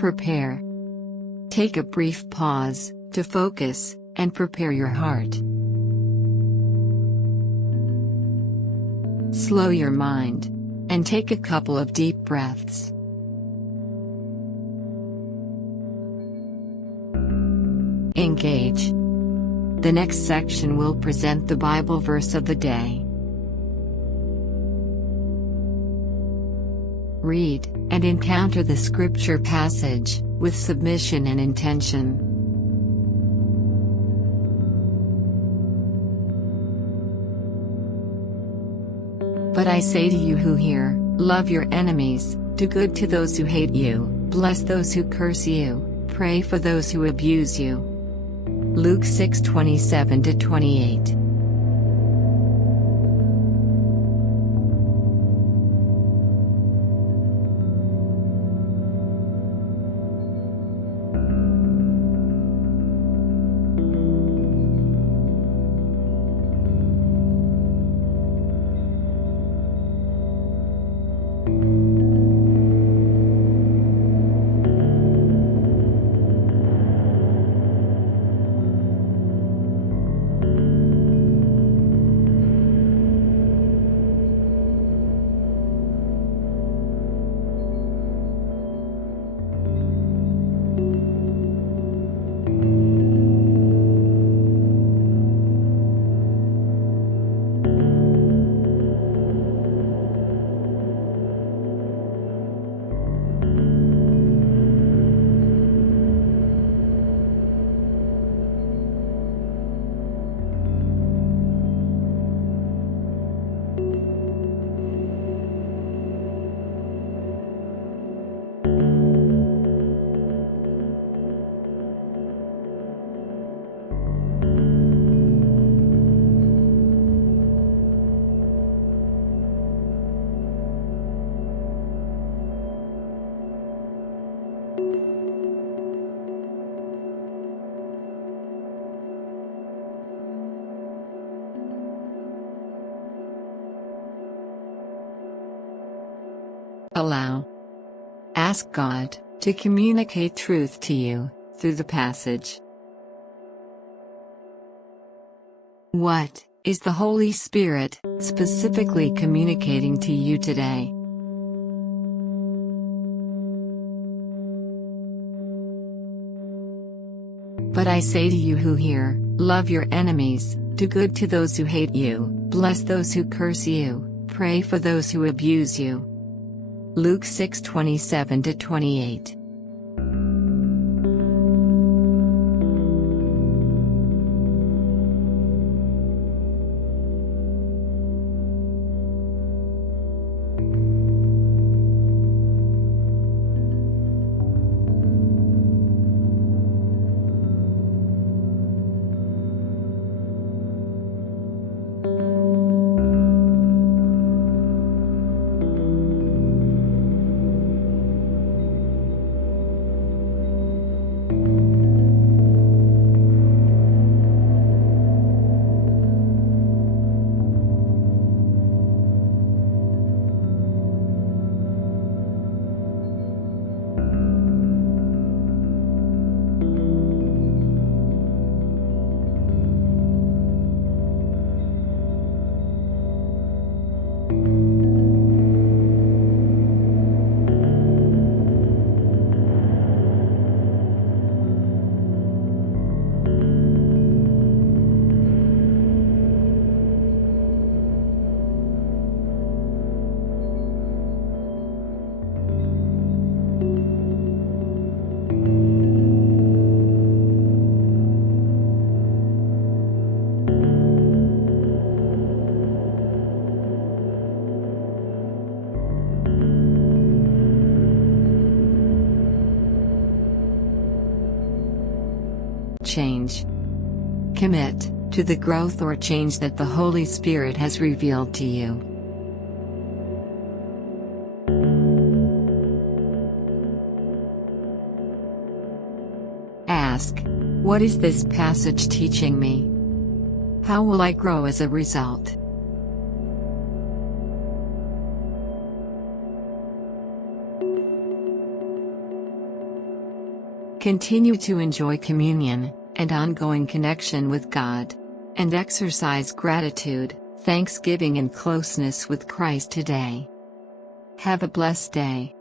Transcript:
Prepare. Take a brief pause to focus and prepare your heart. Slow your mind and take a couple of deep breaths. Engage. The next section will present the Bible verse of the day. Read and encounter the scripture passage with submission and intention. But I say to you who hear, love your enemies, do good to those who hate you, bless those who curse you, pray for those who abuse you. Luke 6:27-28. Allow. Ask God to communicate truth to you through the passage. What is the Holy Spirit specifically communicating to you today? But I say to you who hear, love your enemies, do good to those who hate you, bless those who curse you, pray for those who abuse you. Luke 6:27-28. Change. Commit to the growth or change that the Holy Spirit has revealed to you. Ask, what is this passage teaching me? How will I grow as a result? Continue to enjoy communion and ongoing connection with God. And exercise gratitude, thanksgiving, and closeness with Christ today. Have a blessed day.